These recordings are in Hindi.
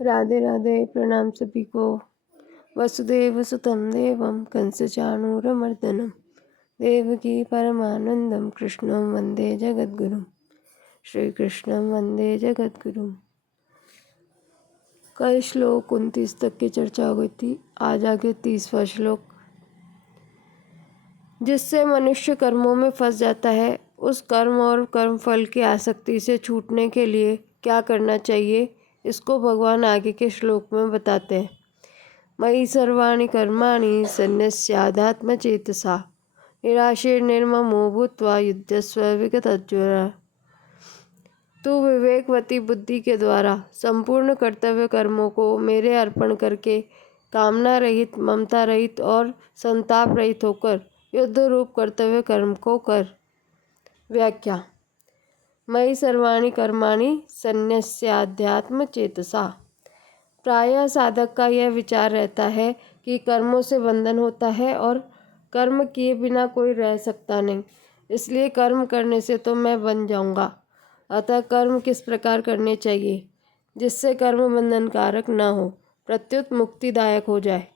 राधे राधे। प्रणाम सभी को। वसुदेव सुतं देवं कंसचाणूरमर्दनं देवकी परमानंदं कृष्णं वंदे जगद्गुरुं। श्री कृष्णं वंदे जगद्गुरुं। कल श्लोक 29 तक की चर्चा हो गई थी। आज आगे 30वां श्लोक। जिससे मनुष्य कर्मों में फंस जाता है, उस कर्म और कर्मफल की आसक्ति से छूटने के लिए क्या करना चाहिए, इसको भगवान आगे के श्लोक में बताते हैं। मयि सर्वाणि कर्माणि सन्न्यस्याध्यात्मचेतसा निराशीर्निर्ममो भूत्वा युध्यस्व विगतज्वरा। तू विवेकवती बुद्धि के द्वारा संपूर्ण कर्तव्य कर्मों को मेरे अर्पण करके कामना रहित, ममता रहित और संताप रहित होकर युद्ध रूप कर्तव्य कर्म को कर। व्याख्या। मयि सर्वाणि कर्माणि सन्न्यस्याध्यात्म चेतसा। प्रायः साधक का यह विचार रहता है कि कर्मों से बंधन होता है और कर्म किए बिना कोई रह सकता नहीं, इसलिए कर्म करने से तो मैं बन जाऊंगा। अतः कर्म किस प्रकार करने चाहिए जिससे कर्म बंधनकारक न हो, प्रत्युत मुक्तिदायक हो जाए।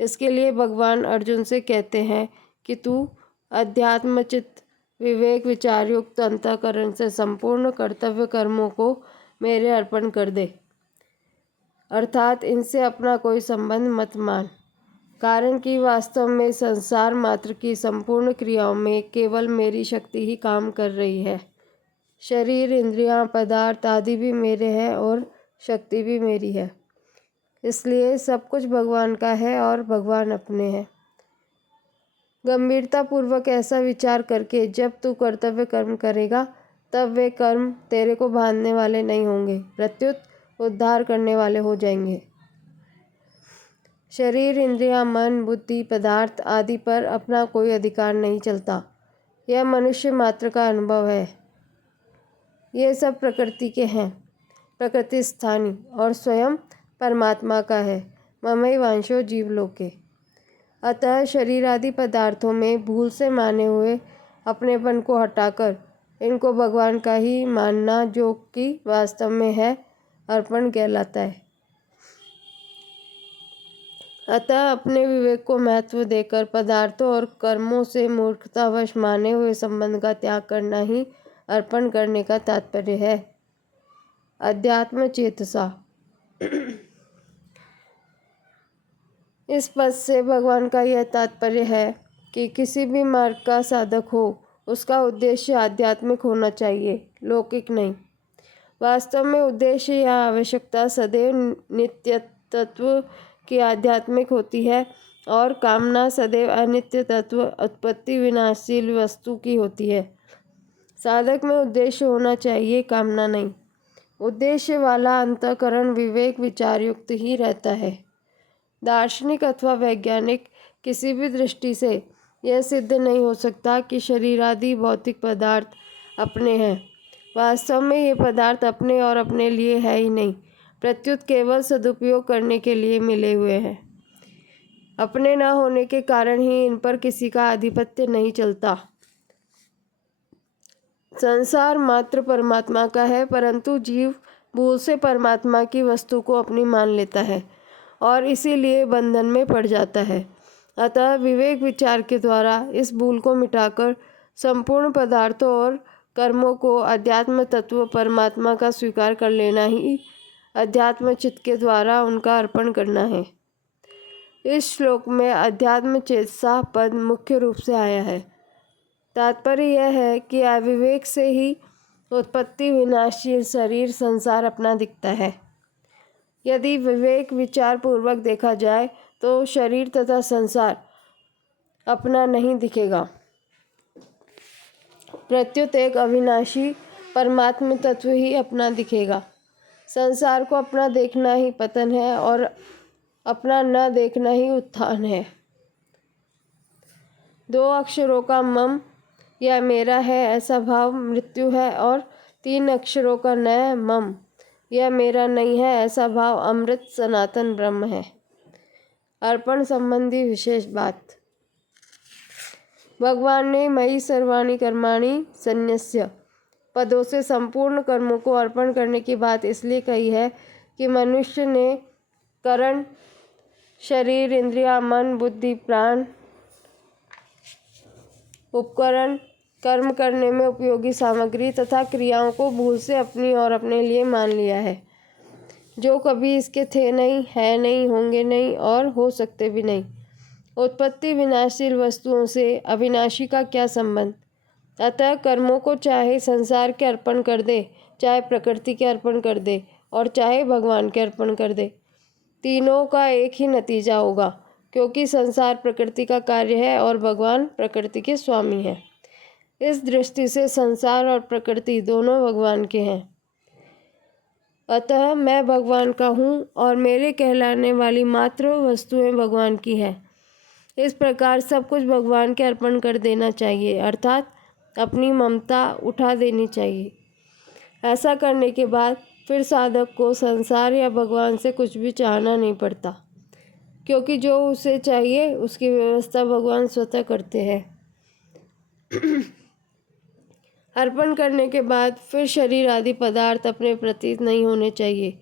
इसके लिए भगवान अर्जुन से कहते हैं कि तू अध्यात्मचित विवेक विचार युक्त अंतःकरण से संपूर्ण कर्तव्य कर्मों को मेरे अर्पण कर दे, अर्थात इनसे अपना कोई संबंध मत मान। कारण कि वास्तव में संसार मात्र की संपूर्ण क्रियाओं में केवल मेरी शक्ति ही काम कर रही है। शरीर, इंद्रियां, पदार्थ आदि भी मेरे हैं और शक्ति भी मेरी है। इसलिए सब कुछ भगवान का है और भगवान अपने हैं। गंभीरता पूर्वक ऐसा विचार करके जब तू कर्तव्य कर्म करेगा, तब वे कर्म तेरे को बांधने वाले नहीं होंगे, प्रत्युत उद्धार करने वाले हो जाएंगे। शरीर, इंद्रियां, मन, बुद्धि, पदार्थ आदि पर अपना कोई अधिकार नहीं चलता। यह मनुष्य मात्र का अनुभव है। ये सब प्रकृति के हैं, प्रकृति स्थानी और स्वयं परमात्मा का है। ममैवांशो जीवलोके। अतः शरीर आदि पदार्थों में भूल से माने हुए अपनेपन को हटाकर इनको भगवान का ही मानना, जो कि वास्तव में है, अर्पण कहलाता है। अतः अपने विवेक को महत्व देकर पदार्थों और कर्मों से मूर्खतावश माने हुए संबंध का त्याग करना ही अर्पण करने का तात्पर्य है। अध्यात्म चेतसा। इस पद से भगवान का यह तात्पर्य है कि किसी भी मार्ग का साधक हो, उसका उद्देश्य आध्यात्मिक होना चाहिए, लौकिक नहीं। वास्तव में उद्देश्य या आवश्यकता सदैव नित्य तत्व की आध्यात्मिक होती है और कामना सदैव अनित्य तत्व, उत्पत्ति विनाशशील वस्तु की होती है। साधक में उद्देश्य होना चाहिए, कामना नहीं। उद्देश्य वाला अंतःकरण विवेक विचार युक्त ही रहता है। दार्शनिक अथवा वैज्ञानिक किसी भी दृष्टि से यह सिद्ध नहीं हो सकता कि शरीर आदि भौतिक पदार्थ अपने हैं। वास्तव में ये पदार्थ अपने और अपने लिए है ही नहीं, प्रत्युत केवल सदुपयोग करने के लिए मिले हुए हैं। अपने न होने के कारण ही इन पर किसी का आधिपत्य नहीं चलता। संसार मात्र परमात्मा का है, परंतु जीव भूल से परमात्मा की वस्तु को अपनी मान लेता है और इसीलिए बंधन में पड़ जाता है। अतः विवेक विचार के द्वारा इस भूल को मिटाकर संपूर्ण पदार्थों और कर्मों को अध्यात्म तत्व परमात्मा का स्वीकार कर लेना ही अध्यात्म चित्त के द्वारा उनका अर्पण करना है। इस श्लोक में अध्यात्म चेतसा पद मुख्य रूप से आया है। तात्पर्य यह है कि अविवेक से ही उत्पत्ति विनाशील शरीर संसार अपना दिखता है। यदि विवेक विचार पूर्वक देखा जाए तो शरीर तथा संसार अपना नहीं दिखेगा, प्रत्युत एक अविनाशी परमात्म तत्व ही अपना दिखेगा। संसार को अपना देखना ही पतन है और अपना न देखना ही उत्थान है। 2 अक्षरों का मम या मेरा है ऐसा भाव मृत्यु है और 3 अक्षरों का न मम यह मेरा नहीं है ऐसा भाव अमृत सनातन ब्रह्म है। अर्पण संबंधी विशेष बात। भगवान ने मयि सर्वाणि कर्माणि सन्न्यस्य पदों से संपूर्ण कर्मों को अर्पण करने की बात इसलिए कही है कि मनुष्य ने करण, शरीर, इंद्रिया, मन, बुद्धि, प्राण, उपकरण, कर्म करने में उपयोगी सामग्री तथा क्रियाओं को भूल से अपनी और अपने लिए मान लिया है, जो कभी इसके थे नहीं, है नहीं, होंगे नहीं और हो सकते भी नहीं। उत्पत्ति विनाशशील वस्तुओं से अविनाशी का क्या संबंध? अतः कर्मों को चाहे संसार के अर्पण कर दे, चाहे प्रकृति के अर्पण कर दे और चाहे भगवान के अर्पण कर दे, तीनों का एक ही नतीजा होगा, क्योंकि संसार प्रकृति का कार्य है और भगवान प्रकृति के स्वामी हैं। इस दृष्टि से संसार और प्रकृति दोनों भगवान के हैं। अतः मैं भगवान का हूँ और मेरे कहलाने वाली मात्र वस्तुएं भगवान की है। इस प्रकार सब कुछ भगवान के अर्पण कर देना चाहिए, अर्थात अपनी ममता उठा देनी चाहिए। ऐसा करने के बाद फिर साधक को संसार या भगवान से कुछ भी चाहना नहीं पड़ता, क्योंकि जो उसे चाहिए उसकी व्यवस्था भगवान स्वतः करते हैं। अर्पण करने के बाद फिर शरीर आदि पदार्थ अपने प्रतीत नहीं होने चाहिए।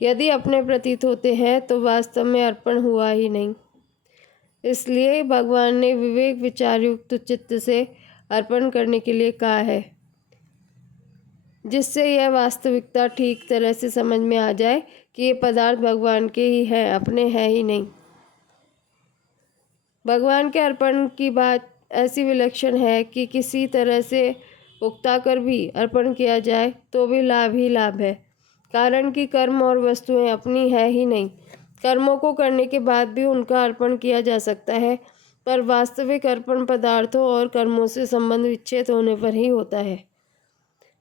यदि अपने प्रतीत होते हैं तो वास्तव में अर्पण हुआ ही नहीं। इसलिए भगवान ने विवेक विचार युक्त चित्त से अर्पण करने के लिए कहा है, जिससे यह वास्तविकता ठीक तरह से समझ में आ जाए कि ये पदार्थ भगवान के ही हैं, अपने हैं ही नहीं। भगवान के अर्पण की बात ऐसी विलक्षण है कि किसी तरह से उकता कर भी अर्पण किया जाए तो भी लाभ ही लाभ है, कारण कि कर्म और वस्तुएं अपनी है ही नहीं। कर्मों को करने के बाद भी उनका अर्पण किया जा सकता है, पर वास्तविक अर्पण पदार्थों और कर्मों से संबंध विच्छेद होने पर ही होता है।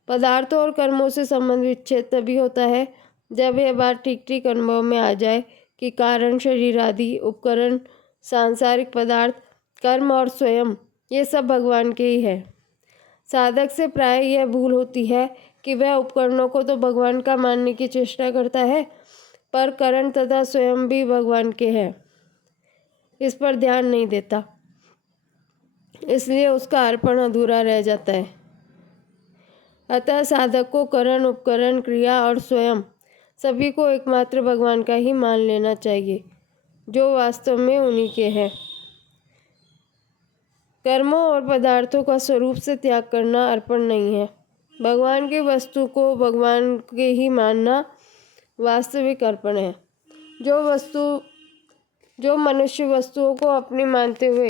पदार्थों और कर्मों से संबंध विच्छेद तभी होता है जब यह बात ठीक ठीक अनुभव में आ जाए कि कारण, शरीर आदि, उपकरण, सांसारिक पदार्थ, कर्म और स्वयं ये सब भगवान के ही है। साधक से प्राय यह भूल होती है कि वह उपकरणों को तो भगवान का मानने की चेष्टा करता है, पर करण तथा स्वयं भी भगवान के हैं, इस पर ध्यान नहीं देता, इसलिए उसका अर्पण अधूरा रह जाता है। अतः साधक को करण, उपकरण, क्रिया और स्वयं सभी को एकमात्र भगवान का ही मान लेना चाहिए, जो वास्तव में उन्हीं के हैं। कर्मों और पदार्थों का स्वरूप से त्याग करना अर्पण नहीं है। भगवान की वस्तु को भगवान के ही मानना वास्तविक अर्पण है। जो मनुष्य वस्तुओं को अपनी मानते हुए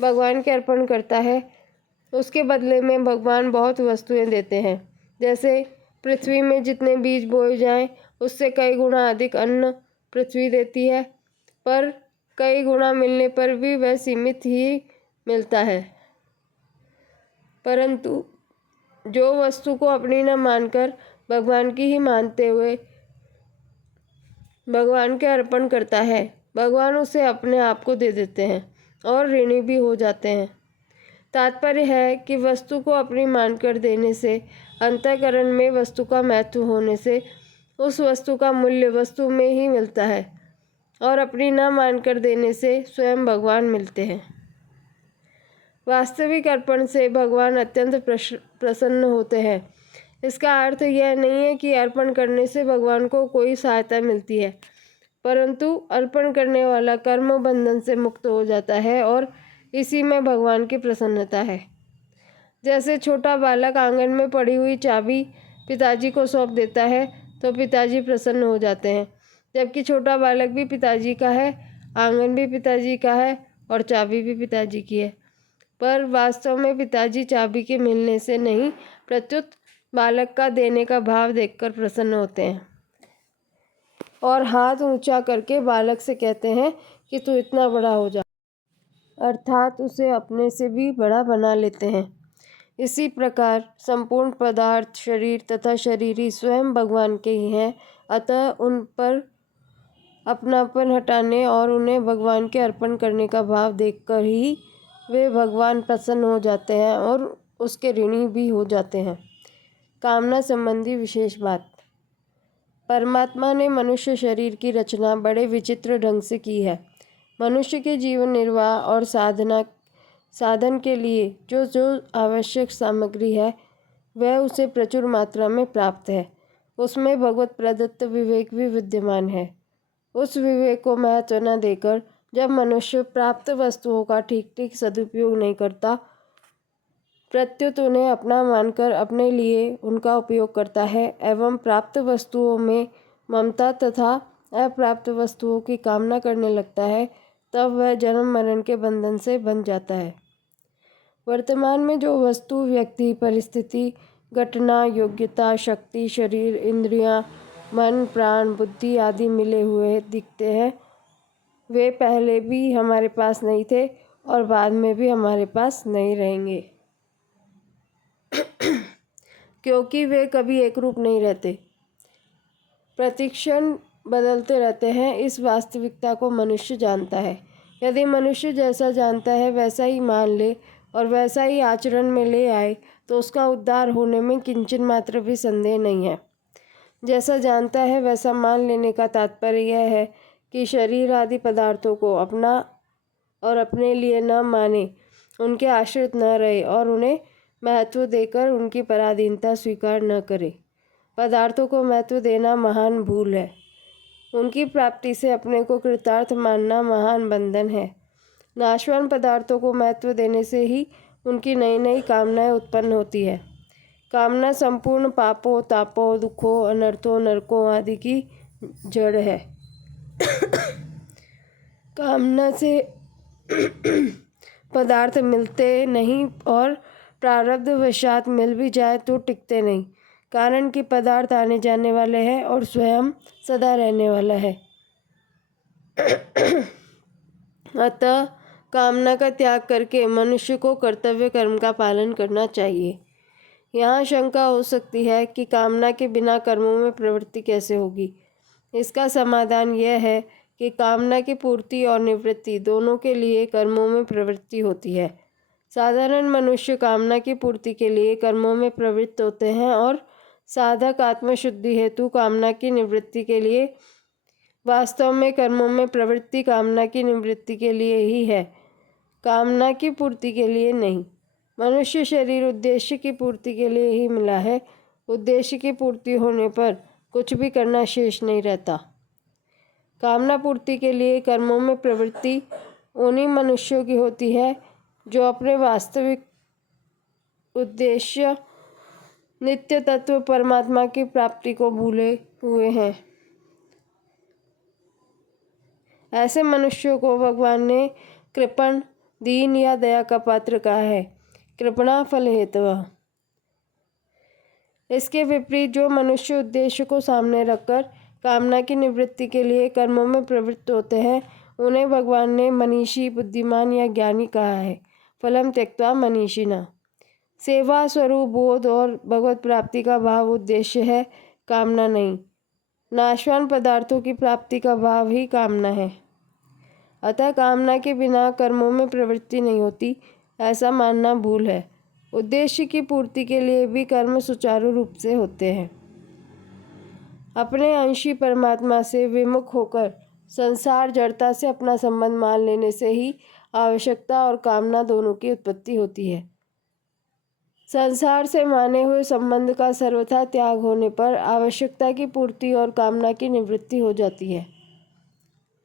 भगवान के अर्पण करता है, उसके बदले में भगवान बहुत वस्तुएं देते हैं। जैसे पृथ्वी में जितने बीज बोए जाएं, उससे कई गुना अधिक अन्न पृथ्वी देती है, पर कई गुना मिलने पर भी वह सीमित ही मिलता है। परंतु जो वस्तु को अपनी न मानकर भगवान की ही मानते हुए भगवान के अर्पण करता है, भगवान उसे अपने आप को दे देते हैं और ऋणी भी हो जाते हैं। तात्पर्य है कि वस्तु को अपनी मानकर देने से, अंतःकरण में वस्तु का महत्व होने से उस वस्तु का मूल्य वस्तु में ही मिलता है, और अपनी न मानकर देने से स्वयं भगवान मिलते हैं। वास्तविक अर्पण से भगवान अत्यंत प्रसन्न होते हैं। इसका अर्थ यह नहीं है कि अर्पण करने से भगवान को कोई सहायता मिलती है, परंतु अर्पण करने वाला कर्म बंधन से मुक्त हो जाता है और इसी में भगवान की प्रसन्नता है। जैसे छोटा बालक आंगन में पड़ी हुई चाबी पिताजी को सौंप देता है तो पिताजी प्रसन्न हो जाते हैं, जबकि छोटा बालक भी पिताजी का है, आंगन भी पिताजी का है और चाबी भी पिताजी की है। पर वास्तव में पिताजी चाबी के मिलने से नहीं, प्रत्युत बालक का देने का भाव देखकर प्रसन्न होते हैं और हाथ ऊंचा करके बालक से कहते हैं कि तू इतना बड़ा हो जा, अर्थात उसे अपने से भी बड़ा बना लेते हैं। इसी प्रकार संपूर्ण पदार्थ, शरीर तथा शरीरी स्वयं भगवान के ही हैं। अतः उन पर अपनापन हटाने और उन्हें भगवान के अर्पण करने का भाव देखकर ही वे भगवान प्रसन्न हो जाते हैं और उसके ऋणी भी हो जाते हैं। कामना संबंधी विशेष बात। परमात्मा ने मनुष्य शरीर की रचना बड़े विचित्र ढंग से की है। मनुष्य के जीवन निर्वाह और साधन के लिए जो आवश्यक सामग्री है, वह उसे प्रचुर मात्रा में प्राप्त है। उसमें भगवत प्रदत्त विवेक भी विद्यमान है। उस विवेक को महत्व न देकर जब मनुष्य प्राप्त वस्तुओं का ठीक ठीक सदुपयोग नहीं करता, प्रत्युत उन्हें अपना मानकर अपने लिए उनका उपयोग करता है एवं प्राप्त वस्तुओं में ममता तथा अप्राप्त वस्तुओं की कामना करने लगता है, तब वह जन्म मरण के बंधन से बंध जाता है। वर्तमान में जो वस्तु, व्यक्ति, परिस्थिति, घटना, योग्यता, शक्ति, शरीर, इंद्रियां, मन, प्राण, बुद्धि आदि मिले हुए दिखते हैं, वे पहले भी हमारे पास नहीं थे और बाद में भी हमारे पास नहीं रहेंगे, क्योंकि वे कभी एक रूप नहीं रहते, प्रतिक्षण बदलते रहते हैं। इस वास्तविकता को मनुष्य जानता है। यदि मनुष्य जैसा जानता है वैसा ही मान ले और वैसा ही आचरण में ले आए तो उसका उद्धार होने में किंचन मात्र भी संदेह नहीं है। जैसा जानता है वैसा मान लेने का तात्पर्य यह है कि शरीर आदि पदार्थों को अपना और अपने लिए न माने, उनके आश्रित न रहे और उन्हें महत्व देकर उनकी पराधीनता स्वीकार न करे। पदार्थों को महत्व देना महान भूल है। उनकी प्राप्ति से अपने को कृतार्थ मानना महान बंधन है। नाशवान पदार्थों को महत्व देने से ही उनकी नई नई कामनाएं उत्पन्न होती है। कामना संपूर्ण पापों, तापों, दुखों, अनर्थों, नरकों आदि की जड़ है। कामना से पदार्थ मिलते नहीं और प्रारब्ध वशात मिल भी जाए तो टिकते नहीं, कारण कि पदार्थ आने जाने वाले हैं और स्वयं सदा रहने वाला है। अतः कामना का त्याग करके मनुष्य को कर्तव्य कर्म का पालन करना चाहिए। यहाँ शंका हो सकती है कि कामना के बिना कर्मों में प्रवृत्ति कैसे होगी। इसका समाधान यह है कि कामना की पूर्ति और निवृत्ति दोनों के लिए कर्मों में प्रवृत्ति होती है। साधारण मनुष्य कामना की पूर्ति के लिए कर्मों में प्रवृत्त होते हैं और साधक आत्मशुद्धि हेतु कामना की निवृत्ति के लिए। वास्तव में कर्मों में प्रवृत्ति कामना की निवृत्ति के लिए ही है, कामना की पूर्ति के लिए नहीं। मनुष्य शरीर उद्देश्य की पूर्ति के लिए ही मिला है। उद्देश्य की पूर्ति होने पर कुछ भी करना शेष नहीं रहता। कामना पूर्ति के लिए कर्मों में प्रवृत्ति उन्हीं मनुष्यों की होती है जो अपने वास्तविक उद्देश्य नित्य तत्व परमात्मा की प्राप्ति को भूले हुए हैं। ऐसे मनुष्यों को भगवान ने कृपण, दीन या दया का पात्र कहा है। कृपणा फल हेतुः। इसके विपरीत जो मनुष्य उद्देश्य को सामने रखकर कामना की निवृत्ति के लिए कर्मों में प्रवृत्त होते हैं, उन्हें भगवान ने मनीषी, बुद्धिमान या ज्ञानी कहा है। फलम त्यक्त्वा मनीषिणः। सेवा, स्वरूप बोध और भगवत प्राप्ति का भाव उद्देश्य है, कामना नहीं। नाशवान पदार्थों की प्राप्ति का भाव ही कामना है। अतः कामना के बिना कर्मों में प्रवृत्ति नहीं होती, ऐसा मानना भूल है। उद्देश्य की पूर्ति के लिए भी कर्म सुचारू रूप से होते हैं। अपने अंशी परमात्मा से विमुख होकर संसार जड़ता से अपना संबंध मान लेने से ही आवश्यकता और कामना दोनों की उत्पत्ति होती है। संसार से माने हुए संबंध का सर्वथा त्याग होने पर आवश्यकता की पूर्ति और कामना की निवृत्ति हो जाती है।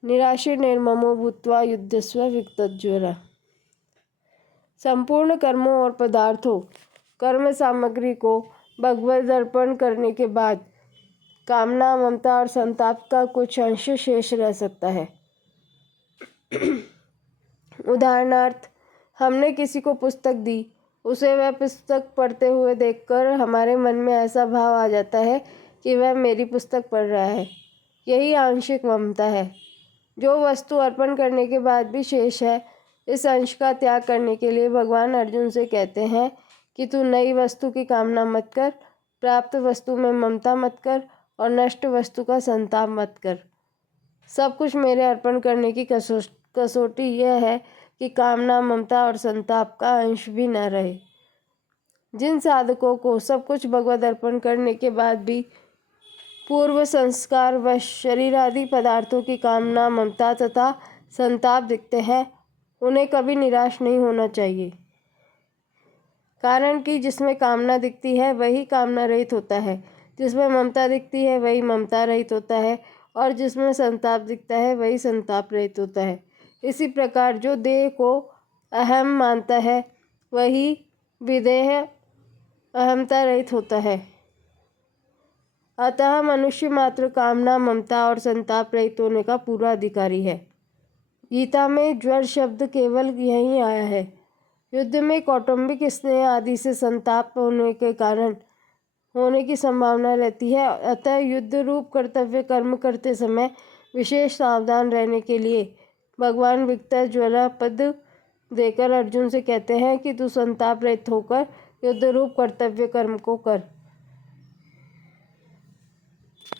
निराशीर निर्ममो भूत्वा युद्धस्व विगतज्वरः। संपूर्ण कर्मों और पदार्थों, कर्म सामग्री को भगवद अर्पण करने के बाद कामना, ममता और संताप का कुछ अंश शेष रह सकता है। उदाहरणार्थ, हमने किसी को पुस्तक दी, उसे वह पुस्तक पढ़ते हुए देखकर हमारे मन में ऐसा भाव आ जाता है कि वह मेरी पुस्तक पढ़ रहा है। यही आंशिक ममता है। जो वस्तु अर्पण करने के बाद भी शेष है, इस अंश का त्याग करने के लिए भगवान अर्जुन से कहते हैं कि तू नई वस्तु की कामना मत कर, प्राप्त वस्तु में ममता मत कर और नष्ट वस्तु का संताप मत कर। सब कुछ मेरे अर्पण करने की कसौटी यह है कि कामना, ममता और संताप का अंश भी न रहे। जिन साधकों को सब कुछ भगवद अर्पण करने के बाद भी पूर्व संस्कार व शरीर आदि पदार्थों की कामना, ममता तथा संताप दिखते हैं, उन्हें कभी निराश नहीं होना चाहिए। कारण कि जिसमें कामना दिखती है वही कामना रहित होता है, जिसमें ममता दिखती है वही ममता रहित होता है, और जिसमें संताप दिखता है वही संताप रहित होता है। इसी प्रकार जो देह को अहम मानता है वही विदेह अहमता रहित होता है। अतः मनुष्य मात्र कामना, ममता और संताप रहित होने का पूरा अधिकारी है। गीता में ज्वर शब्द केवल यहीं आया है। युद्ध में कौटुंबिक स्नेह आदि से संताप होने के कारण होने की संभावना रहती है। अतः युद्ध रूप कर्तव्य कर्म करते समय विशेष सावधान रहने के लिए भगवान विक्टर ज्वरा पद देकर अर्जुन से कहते हैं कि तू संताप रहित होकर युद्ध रूप कर्तव्य कर्म को कर।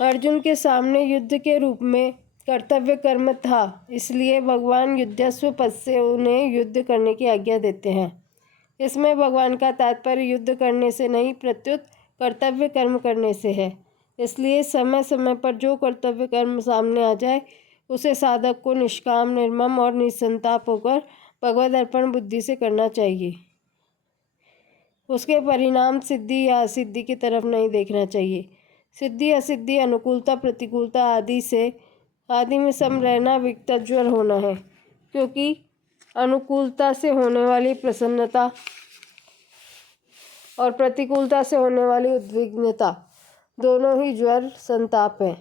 अर्जुन के सामने युद्ध के रूप में कर्तव्य कर्म था, इसलिए भगवान युद्धस्व पद से उन्हें युद्ध करने की आज्ञा देते हैं। इसमें भगवान का तात्पर्य युद्ध करने से नहीं, प्रत्युत कर्तव्य कर्म करने से है। इसलिए समय समय पर जो कर्तव्य कर्म सामने आ जाए उसे साधक को निष्काम, निर्मम और निसंताप होकर भगवद अर्पण बुद्धि से करना चाहिए। उसके परिणाम सिद्धि या असिद्धि की तरफ नहीं देखना चाहिए। सिद्धि असिद्धि, अनुकूलता प्रतिकूलता आदि में सम रहना विक्तज्वर होना है, क्योंकि अनुकूलता से होने वाली प्रसन्नता और प्रतिकूलता से होने वाली उद्विग्नता दोनों ही ज्वर संताप है।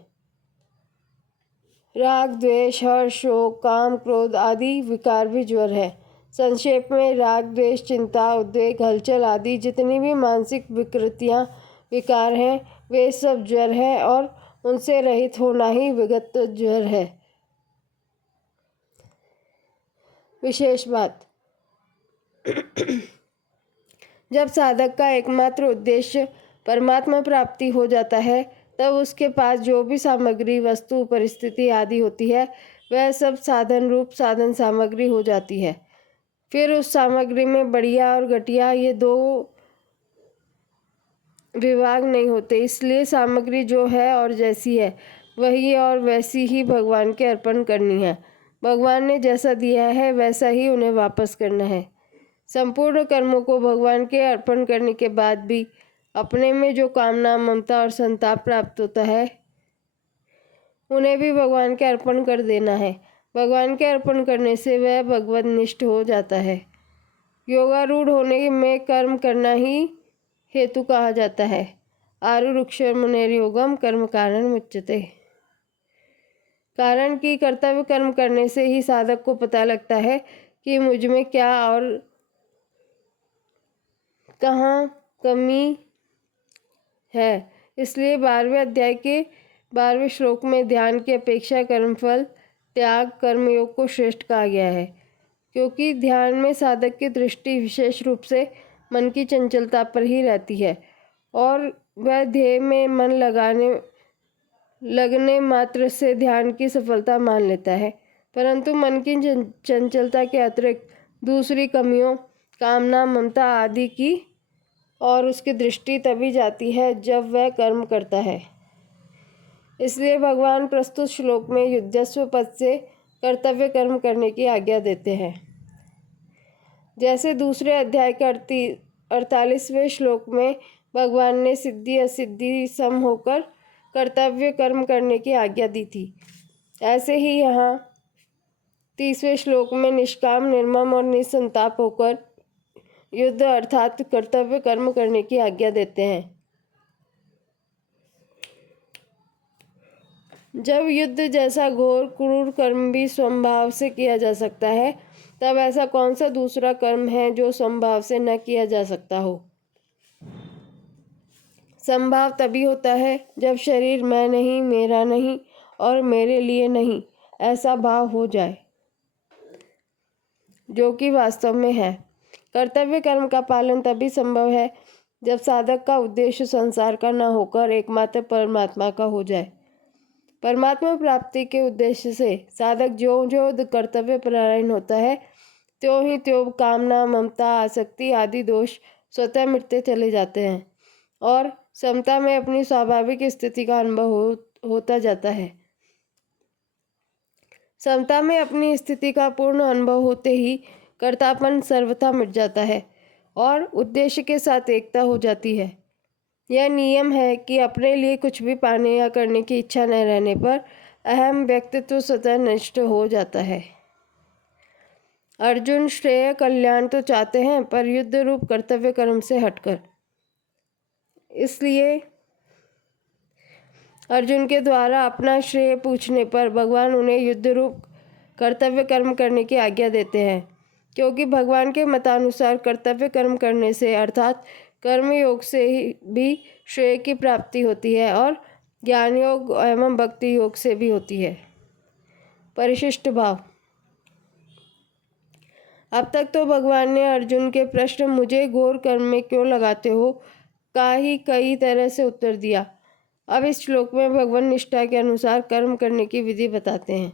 राग, द्वेष, हर्ष, शोक, काम, क्रोध आदि विकार भी ज्वर है। संक्षेप में राग, द्वेष, चिंता, उद्वेग, हलचल आदि जितनी भी मानसिक विकृतियां, विकार हैं, वे सब ज्वर है और उनसे रहित होना ही विगत ज्वर है। विशेष बात, जब साधक का एकमात्र उद्देश्य परमात्मा प्राप्ति हो जाता है तब उसके पास जो भी सामग्री, वस्तु, परिस्थिति आदि होती है वह सब साधन रूप साधन सामग्री हो जाती है। फिर उस सामग्री में बढ़िया और घटिया ये दो विभाग नहीं होते। इसलिए सामग्री जो है और जैसी है वही और वैसी ही भगवान के अर्पण करनी है। भगवान ने जैसा दिया है वैसा ही उन्हें वापस करना है। संपूर्ण कर्मों को भगवान के अर्पण करने के बाद भी अपने में जो कामना, ममता और संताप प्राप्त होता है उन्हें भी भगवान के अर्पण कर देना है। भगवान के अर्पण करने से वह भगवदनिष्ठ हो जाता है। योगारूढ़ होने में कर्म करना ही हेतु कहा जाता है। आरुरुक्षमुनेर्योगम कर्म कारण मुच्यते। कारण कि कर्तव्य कर्म करने से ही साधक को पता लगता है कि मुझ में क्या और कहाँ कमी है। इसलिए 12वें अध्याय के 12वें श्लोक में ध्यान की अपेक्षा कर्मफल त्याग कर्मयोग को श्रेष्ठ कहा गया है, क्योंकि ध्यान में साधक की दृष्टि विशेष रूप से मन की चंचलता पर ही रहती है और वह ध्येय में मन लगने मात्र से ध्यान की सफलता मान लेता है। परंतु मन की चंचलता के अतिरिक्त दूसरी कमियों, कामना, ममता आदि की और उसकी दृष्टि तभी जाती है जब वह कर्म करता है। इसलिए भगवान प्रस्तुत श्लोक में युद्धस्व पद से कर्तव्य कर्म करने की आज्ञा देते हैं। जैसे दूसरे अध्याय के 48वें श्लोक में भगवान ने सिद्धि असिद्धि सम होकर कर्तव्य कर्म करने की आज्ञा दी थी, ऐसे ही यहाँ 30वें श्लोक में निष्काम, निर्मम और निसंताप होकर युद्ध अर्थात कर्तव्य कर्म करने की आज्ञा देते हैं। जब युद्ध जैसा घोर क्रूर कर्म भी स्वभाव से किया जा सकता है, तब ऐसा कौन सा दूसरा कर्म है जो स्वभाव से न किया जा सकता हो। संभाव तभी होता है जब शरीर मैं नहीं, मेरा नहीं और मेरे लिए नहीं ऐसा भाव हो जाए, जो कि वास्तव में है। कर्तव्य कर्म का पालन तभी संभव है जब साधक का उद्देश्य संसार का न होकर एकमात्र परमात्मा का हो जाए। परमात्मा प्राप्ति के उद्देश्य से साधक जो जो कर्तव्य परायण होता है त्यों ही त्यों कामना, ममता, आसक्ति आदि दोष स्वतः मिटते चले जाते हैं और समता में अपनी स्वाभाविक स्थिति का अनुभव होता जाता है। समता में अपनी स्थिति का पूर्ण अनुभव होते ही कर्तापन सर्वथा मिट जाता है और उद्देश्य के साथ एकता हो जाती है। यह नियम है कि अपने लिए कुछ भी पाने या करने की इच्छा न रहने पर अहम व्यक्तित्व स्वतः नष्ट हो जाता है। अर्जुन श्रेय कल्याण तो चाहते हैं पर युद्ध रूप कर्तव्य कर्म से हटकर। इसलिए अर्जुन के द्वारा अपना श्रेय पूछने पर भगवान उन्हें युद्ध रूप कर्तव्य कर्म करने की आज्ञा देते हैं, क्योंकि भगवान के मतानुसार कर्तव्य कर्म करने से अर्थात कर्म योग से ही भी श्रेय की प्राप्ति होती है और ज्ञान योग एवं भक्ति योग से भी होती है। परिशिष्ट भाव। अब तक तो भगवान ने अर्जुन के प्रश्न मुझे घोर कर्म में क्यों लगाते हो का ही कई तरह से उत्तर दिया। अब इस श्लोक में भगवान निष्ठा के अनुसार कर्म करने की विधि बताते हैं।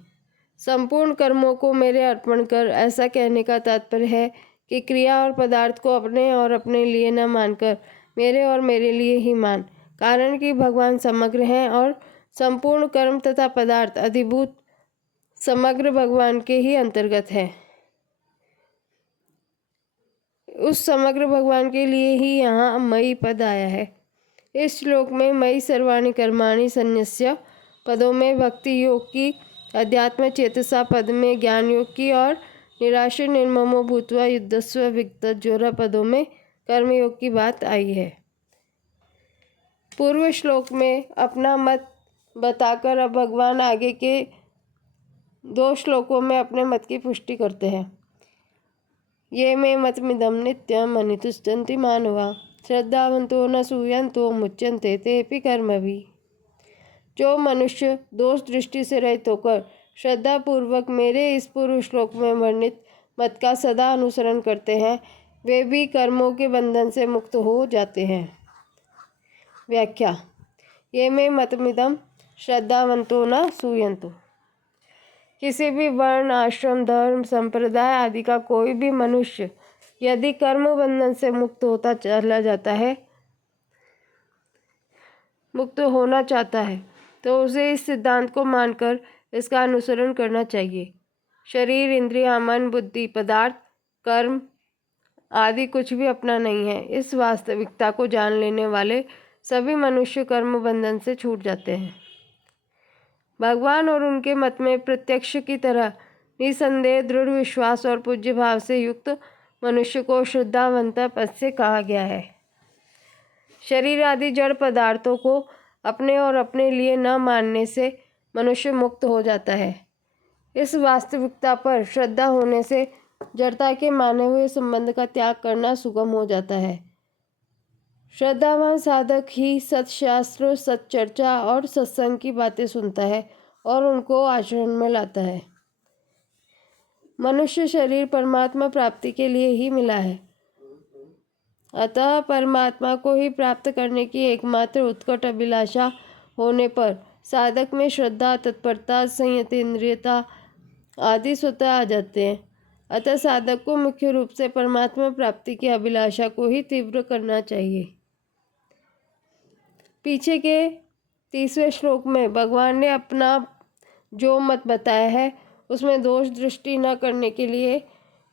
संपूर्ण कर्मों को मेरे अर्पण कर, ऐसा कहने का तात्पर्य है कि क्रिया और पदार्थ को अपने और अपने लिए न मानकर मेरे और मेरे लिए ही मान। कारण कि भगवान समग्र हैं और संपूर्ण कर्म तथा पदार्थ अधिभूत समग्र भगवान के ही अंतर्गत है। उस समग्र भगवान के लिए ही यहाँ मयि पद आया है। इस श्लोक में मयि सर्वाणि कर्माणि संन्यस्य पदों में भक्ति योग की, अध्यात्म चेतसा पद में ज्ञान योग की और निराश निर्ममो भूत्वा युद्धस्व विगतज्वरा पदों में कर्म योग की बात आई है। पूर्व श्लोक में अपना मत बताकर अब भगवान आगे के 2 श्लोकों में अपने मत की पुष्टि करते हैं। ये मे मतमिदं नित्यं मनितुष्यन्ति मानवा श्रद्धावन्तो न सूयन्तो मुच्यन्ते तेऽपि कर्मभिः। जो मनुष्य दोष दृष्टि से रहित होकर श्रद्धापूर्वक मेरे इस पूर्व श्लोक में वर्णित मत का सदा अनुसरण करते हैं, वे भी कर्मों के बंधन से मुक्त हो जाते हैं। व्याख्या। ये मे मतमिदं श्रद्धावन्तो न सूयन्तो। किसी भी वर्ण, आश्रम, धर्म, संप्रदाय आदि का कोई भी मनुष्य यदि कर्म बंधन से मुक्त होता चला जाता है, मुक्त होना चाहता है, तो उसे इस सिद्धांत को मानकर इसका अनुसरण करना चाहिए। शरीर, इंद्रिय, मन, बुद्धि, पदार्थ, कर्म आदि कुछ भी अपना नहीं है। इस वास्तविकता को जान लेने वाले सभी मनुष्य कर्म बंधन से छूट जाते हैं। भगवान और उनके मत में प्रत्यक्ष की तरह निसंदेह दृढ़ विश्वास और पूज्य भाव से युक्त मनुष्य को श्रद्धावंत पद से कहा गया है। शरीर आदि जड़ पदार्थों को अपने और अपने लिए न मानने से मनुष्य मुक्त हो जाता है। इस वास्तविकता पर श्रद्धा होने से जड़ता के माने हुए संबंध का त्याग करना सुगम हो जाता है। श्रद्धावान साधक ही सत्शास्त्र, सच्चर्चा और सत्संग की बातें सुनता है और उनको आचरण में लाता है। मनुष्य शरीर परमात्मा प्राप्ति के लिए ही मिला है, अतः परमात्मा को ही प्राप्त करने की एकमात्र उत्कट अभिलाषा होने पर साधक में श्रद्धा, तत्परता, संयत इंद्रियता आदि स्वतः आ जाते हैं। अतः साधक को मुख्य रूप से परमात्मा प्राप्ति की अभिलाषा को ही तीव्र करना चाहिए। पीछे के 30वें श्लोक में भगवान ने अपना जो मत बताया है उसमें दोष दृष्टि न करने के लिए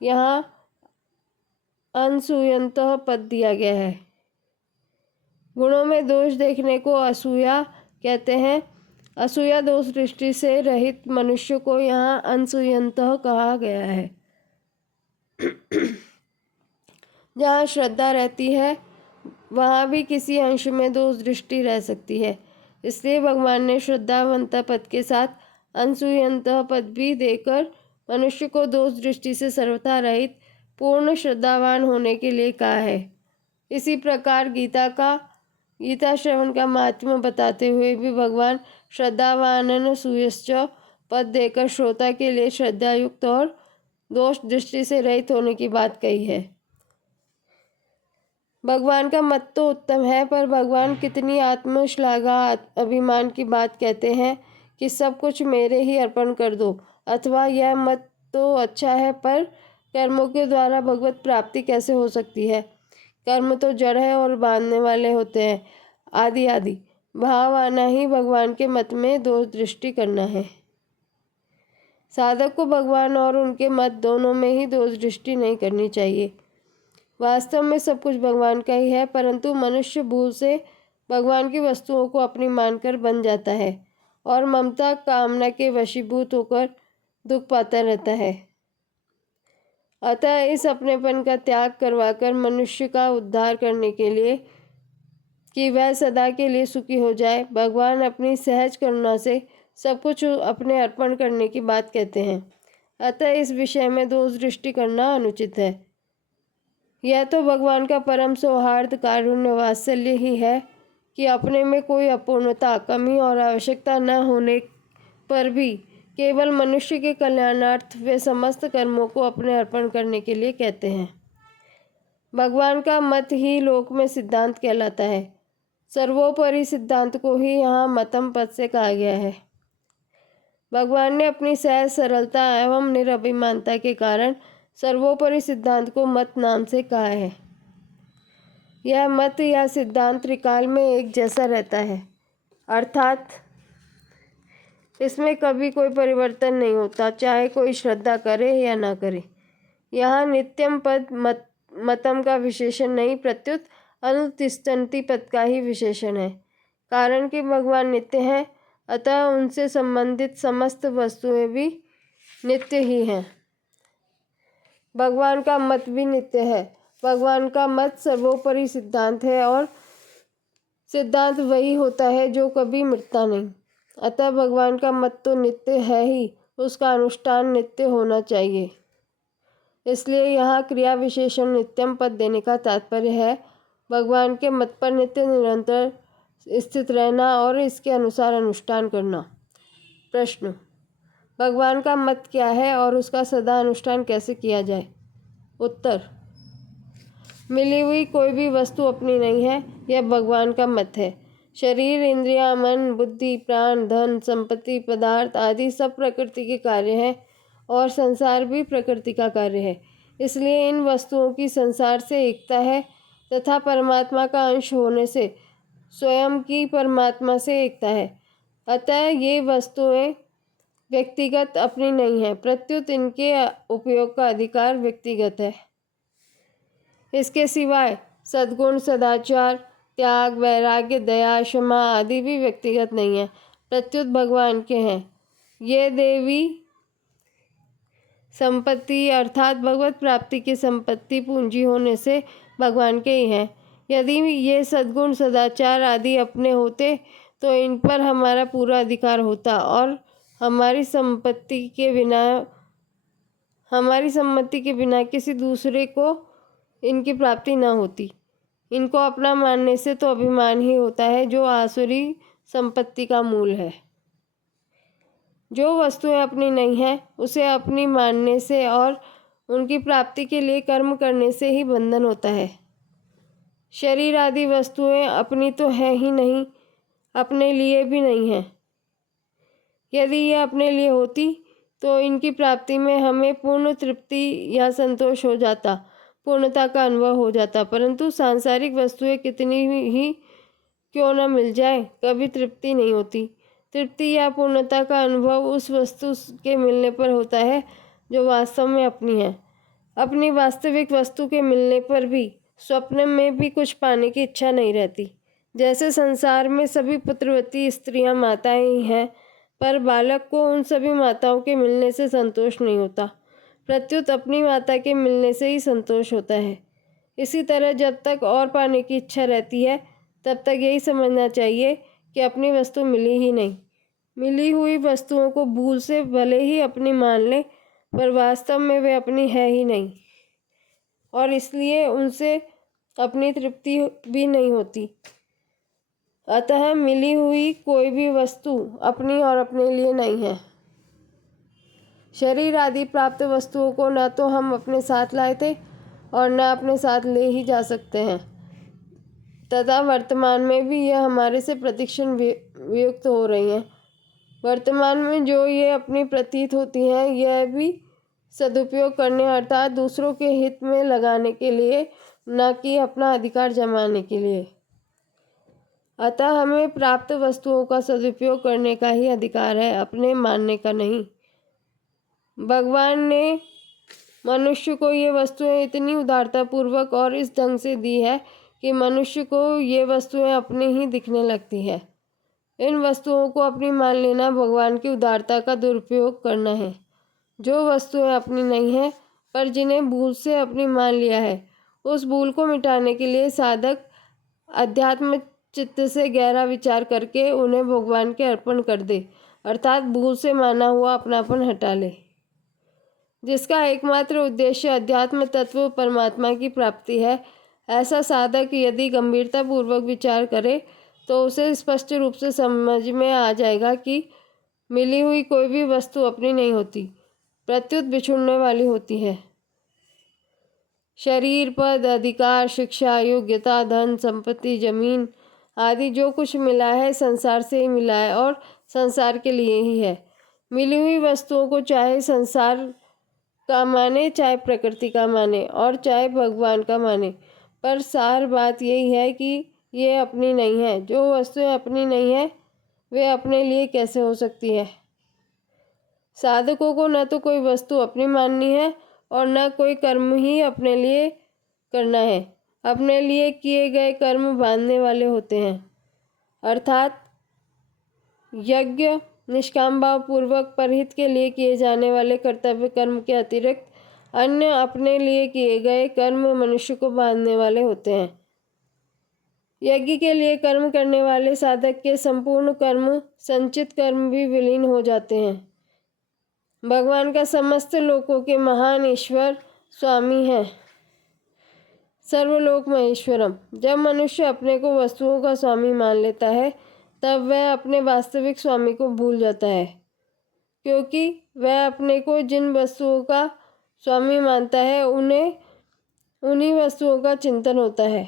यहाँ अनसूयन्तः पद दिया गया है। गुणों में दोष देखने को असूया कहते हैं। असूया दोष दृष्टि से रहित मनुष्य को यहाँ अनसूयन्तः कहा गया है। जहाँ श्रद्धा रहती है वहाँ भी किसी अंश में दोष दृष्टि रह सकती है। इसलिए भगवान ने श्रद्धावंत पद के साथ अनसूयन्त पद भी देकर मनुष्य को दोष दृष्टि से सर्वथा रहित पूर्ण श्रद्धावान होने के लिए कहा है। इसी प्रकार गीता श्रवण का महात्म्य बताते हुए भी भगवान श्रद्धावान सूयश्च पद देकर श्रोता के लिए श्रद्धायुक्त और दोष दृष्टि से रहित होने की बात कही है। भगवान का मत तो उत्तम है, पर भगवान कितनी आत्मश्लाघा अभिमान की बात कहते हैं कि सब कुछ मेरे ही अर्पण कर दो, अथवा यह मत तो अच्छा है पर कर्मों के द्वारा भगवत प्राप्ति कैसे हो सकती है, कर्म तो जड़ है और बांधने वाले होते हैं, आदि आदि भाव आना ही भगवान के मत में दोष दृष्टि करना है। साधक को भगवान और उनके मत दोनों में ही दोष दृष्टि नहीं करनी चाहिए। वास्तव में सब कुछ भगवान का ही है, परंतु मनुष्य भूल से भगवान की वस्तुओं को अपनी मानकर बन जाता है और ममता कामना के वशीभूत होकर दुख पाता रहता है। अतः इस अपनेपन का त्याग करवाकर मनुष्य का उद्धार करने के लिए कि वह सदा के लिए सुखी हो जाए, भगवान अपनी सहज करुणा से सब कुछ अपने अर्पण करने की बात कहते हैं। अतः इस विषय में दोष दृष्टि करना अनुचित है। यह तो भगवान का परम सौहार्द कारुण्य वात्सल्य ही है कि अपने में कोई अपूर्णता कमी और आवश्यकता न होने पर भी केवल मनुष्य के कल्याणार्थ वे समस्त कर्मों को अपने अर्पण करने के लिए कहते हैं। भगवान का मत ही लोक में सिद्धांत कहलाता है। सर्वोपरि सिद्धांत को ही यहाँ मतम पद से कहा गया है। भगवान ने अपनी सहज सरलता एवं निरभिमानता के कारण सर्वोपरि सिद्धांत को मत नाम से कहा है। यह मत या सिद्धांत त्रिकाल में एक जैसा रहता है, अर्थात इसमें कभी कोई परिवर्तन नहीं होता, चाहे कोई श्रद्धा करे या ना करे। यहाँ नित्यम पद मतम का विशेषण नहीं, प्रत्युत अनुतिष्ठन्ति पद का ही विशेषण है। कारण कि भगवान नित्य हैं, अतः उनसे संबंधित समस्त वस्तुएं भी नित्य ही हैं। भगवान का मत भी नित्य है। भगवान का मत सर्वोपरि सिद्धांत है और सिद्धांत वही होता है जो कभी मिटता नहीं। अतः भगवान का मत तो नित्य है ही, उसका अनुष्ठान नित्य होना चाहिए। इसलिए यहाँ क्रिया विशेषण नित्यम पद देने का तात्पर्य है भगवान के मत पर नित्य निरंतर स्थित रहना और इसके अनुसार अनुष्ठान करना। प्रश्न: भगवान का मत क्या है और उसका सदा अनुष्ठान कैसे किया जाए? उत्तर: मिली हुई कोई भी वस्तु अपनी नहीं है, यह भगवान का मत है। शरीर, इंद्रियां, मन, बुद्धि, प्राण, धन, संपत्ति, पदार्थ आदि सब प्रकृति के कार्य हैं और संसार भी प्रकृति का कार्य है। इसलिए इन वस्तुओं की संसार से एकता है तथा परमात्मा का अंश होने से स्वयं की परमात्मा से एकता है। अतः ये वस्तुएं व्यक्तिगत अपनी नहीं है, प्रत्युत इनके उपयोग का अधिकार व्यक्तिगत है। इसके सिवाय सद्गुण, सदाचार, त्याग, वैराग्य, दया, क्षमा आदि भी व्यक्तिगत नहीं है, प्रत्युत भगवान के हैं। ये देवी संपत्ति अर्थात भगवत प्राप्ति की संपत्ति पूंजी होने से भगवान के ही हैं। यदि ये सद्गुण, सदाचार आदि अपने होते तो इन पर हमारा पूरा अधिकार होता और हमारी सम्मति के बिना किसी दूसरे को इनकी प्राप्ति न होती। इनको अपना मानने से तो अभिमान ही होता है, जो आसुरी संपत्ति का मूल है। जो वस्तुएं अपनी नहीं है उसे अपनी मानने से और उनकी प्राप्ति के लिए कर्म करने से ही बंधन होता है। शरीर आदि वस्तुएं अपनी तो है ही नहीं, अपने लिए भी नहीं है। यदि ये अपने लिए होती तो इनकी प्राप्ति में हमें पूर्ण तृप्ति या संतोष हो जाता, पूर्णता का अनुभव हो जाता। परंतु सांसारिक वस्तुएं कितनी ही क्यों न मिल जाए, कभी तृप्ति नहीं होती। तृप्ति या पूर्णता का अनुभव उस वस्तु के मिलने पर होता है जो वास्तव में अपनी है। अपनी वास्तविक वस्तु के मिलने पर भी स्वप्न में भी कुछ पाने की इच्छा नहीं रहती। जैसे संसार में सभी पुत्रवती स्त्रियां माताएं ही हैं, पर बालक को उन सभी माताओं के मिलने से संतोष नहीं होता, प्रत्युत अपनी माता के मिलने से ही संतोष होता है। इसी तरह जब तक और पाने की इच्छा रहती है तब तक यही समझना चाहिए कि अपनी वस्तु मिली ही नहीं। मिली हुई वस्तुओं को भूल से भले ही अपनी मान ले, पर वास्तव में वे अपनी है ही नहीं और इसलिए उनसे अपनी तृप्ति भी नहीं होती। अतः मिली हुई कोई भी वस्तु अपनी और अपने लिए नहीं है। शरीर आदि प्राप्त वस्तुओं को न तो हम अपने साथ लाए थे और न अपने साथ ले ही जा सकते हैं, तथा वर्तमान में भी यह हमारे से प्रतिक्षण वियुक्त हो रही हैं। वर्तमान में जो ये अपनी प्रतीत होती हैं, यह भी सदुपयोग करने अर्थात दूसरों के हित में लगाने के लिए, न कि अपना अधिकार जमाने के लिए। अतः हमें प्राप्त वस्तुओं का सदुपयोग करने का ही अधिकार है, अपने मानने का नहीं। भगवान ने मनुष्य को ये वस्तुएं इतनी उदारता पूर्वक और इस ढंग से दी है कि मनुष्य को ये वस्तुएं अपनी ही दिखने लगती है। इन वस्तुओं को अपनी मान लेना भगवान की उदारता का दुरुपयोग करना है। जो वस्तुएं अपनी नहीं है पर जिन्हें भूल से अपनी मान लिया है, उस भूल को मिटाने के लिए साधक अध्यात्म चित्त से गहरा विचार करके उन्हें भगवान के अर्पण कर दे, अर्थात भूल से माना हुआ अपनापन हटा ले, जिसका एकमात्र उद्देश्य अध्यात्म तत्व परमात्मा की प्राप्ति है। ऐसा साधक यदि गंभीरतापूर्वक विचार करे तो उसे स्पष्ट रूप से समझ में आ जाएगा कि मिली हुई कोई भी वस्तु अपनी नहीं होती, प्रत्युत बिछुड़ने वाली होती है। शरीर, पद, अधिकार, शिक्षा, योग्यता, धन, संपत्ति, जमीन आदि जो कुछ मिला है संसार से ही मिला है और संसार के लिए ही है। मिली हुई वस्तुओं को चाहे संसार का माने, चाहे प्रकृति का माने और चाहे भगवान का माने, पर सार बात यही है कि ये अपनी नहीं है। जो वस्तुएं अपनी नहीं है वे अपने लिए कैसे हो सकती है। साधकों को न तो कोई वस्तु अपनी माननी है और न कोई कर्म ही अपने लिए करना है। अपने लिए किए गए कर्म बांधने वाले होते हैं, अर्थात यज्ञ निष्काम भाव पूर्वक परहित के लिए किए जाने वाले कर्तव्य कर्म के अतिरिक्त अन्य अपने लिए किए गए कर्म मनुष्य को बांधने वाले होते हैं। यज्ञ के लिए कर्म करने वाले साधक के संपूर्ण कर्म संचित कर्म भी विलीन हो जाते हैं। भगवान का समस्त लोकों के महान ईश्वर स्वामी है, सर्वलोक महेश्वरम। जब मनुष्य अपने को वस्तुओं का स्वामी मान लेता है तब वह अपने वास्तविक स्वामी को भूल जाता है, क्योंकि वह अपने को जिन वस्तुओं का स्वामी मानता है उन्हीं वस्तुओं का चिंतन होता है।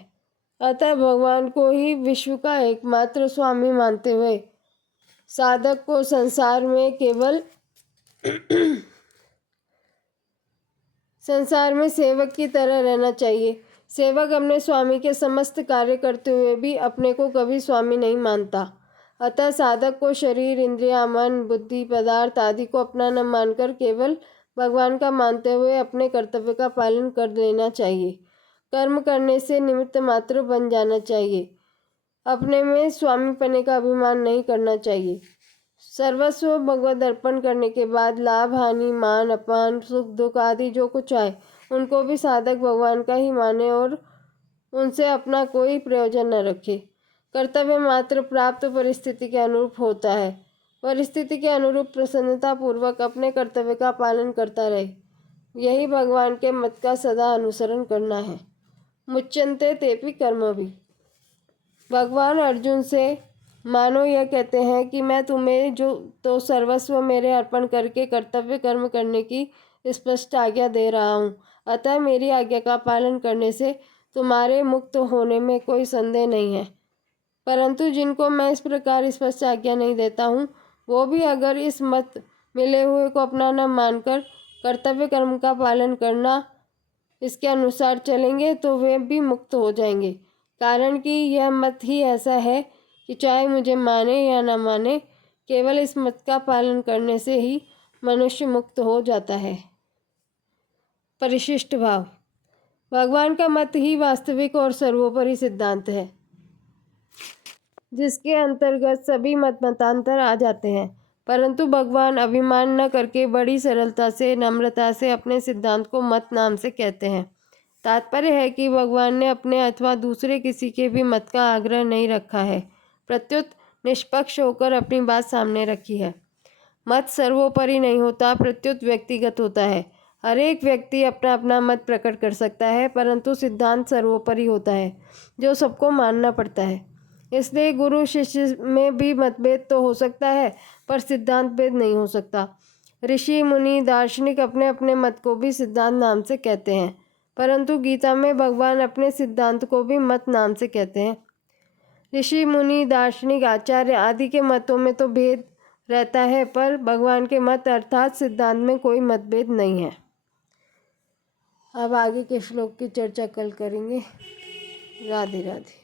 अतः भगवान को ही विश्व का एकमात्र स्वामी मानते हुए साधक को संसार में सेवक की तरह रहना चाहिए। सेवक अपने स्वामी के समस्त कार्य करते हुए भी अपने को कभी स्वामी नहीं मानता। अतः साधक को शरीर, इंद्रिया, मन, बुद्धि, पदार्थ आदि को अपना न मानकर केवल भगवान का मानते हुए अपने कर्तव्य का पालन कर लेना चाहिए। कर्म करने से निमित्त मात्र बन जाना चाहिए। अपने में स्वामी पने का अभिमान नहीं करना चाहिए। सर्वस्व भगवत अर्पण करने के बाद लाभ, हानि, मान, अपमान, सुख, दुख आदि जो कुछ आए उनको भी साधक भगवान का ही माने और उनसे अपना कोई प्रयोजन न रखे। कर्तव्य मात्र प्राप्त परिस्थिति के अनुरूप होता है। परिस्थिति के अनुरूप प्रसन्नता पूर्वक अपने कर्तव्य का पालन करता रहे, यही भगवान के मत का सदा अनुसरण करना है। मुच्यन्ते तेपि कर्मभिः। भगवान अर्जुन से मानो यह कहते हैं कि मैं तुम्हें जो तो सर्वस्व मेरे अर्पण करके कर्तव्य कर्म करने की स्पष्ट आज्ञा दे रहा हूँ। अतः मेरी आज्ञा का पालन करने से तुम्हारे मुक्त होने में कोई संदेह नहीं है। परंतु जिनको मैं इस प्रकार स्पष्ट आज्ञा नहीं देता हूँ, वो भी अगर इस मत मिले हुए को अपना न मानकर कर्तव्य कर्म का पालन करना इसके अनुसार चलेंगे तो वे भी मुक्त हो जाएंगे। कारण कि यह मत ही ऐसा है कि चाहे मुझे माने या न माने, केवल इस मत का पालन करने से ही मनुष्य मुक्त हो जाता है। परिशिष्ट भाव। भगवान का मत ही वास्तविक और सर्वोपरि सिद्धांत है, जिसके अंतर्गत सभी मतांतर आ जाते हैं। परंतु भगवान अभिमान न करके बड़ी सरलता से, नम्रता से अपने सिद्धांत को मत नाम से कहते हैं। तात्पर्य है कि भगवान ने अपने अथवा दूसरे किसी के भी मत का आग्रह नहीं रखा है, प्रत्युत निष्पक्ष होकर अपनी बात सामने रखी है। मत सर्वोपरि नहीं होता, प्रत्युत व्यक्तिगत होता है। हर एक व्यक्ति अपना अपना मत प्रकट कर सकता है, परंतु सिद्धांत सर्वोपरि होता है जो सबको मानना पड़ता है। इसलिए गुरु शिष्य में भी मतभेद तो हो सकता है, पर सिद्धांत भेद नहीं हो सकता। ऋषि, मुनि, दार्शनिक अपने अपने मत को भी सिद्धांत नाम से कहते हैं, परंतु गीता में भगवान अपने सिद्धांत को भी मत नाम से कहते हैं। ऋषि, मुनि, दार्शनिक, आचार्य आदि के मतों में तो भेद रहता है, पर भगवान के मत अर्थात सिद्धांत में कोई मतभेद नहीं है। अब आगे के श्लोक की चर्चा कल करेंगे। राधे राधे।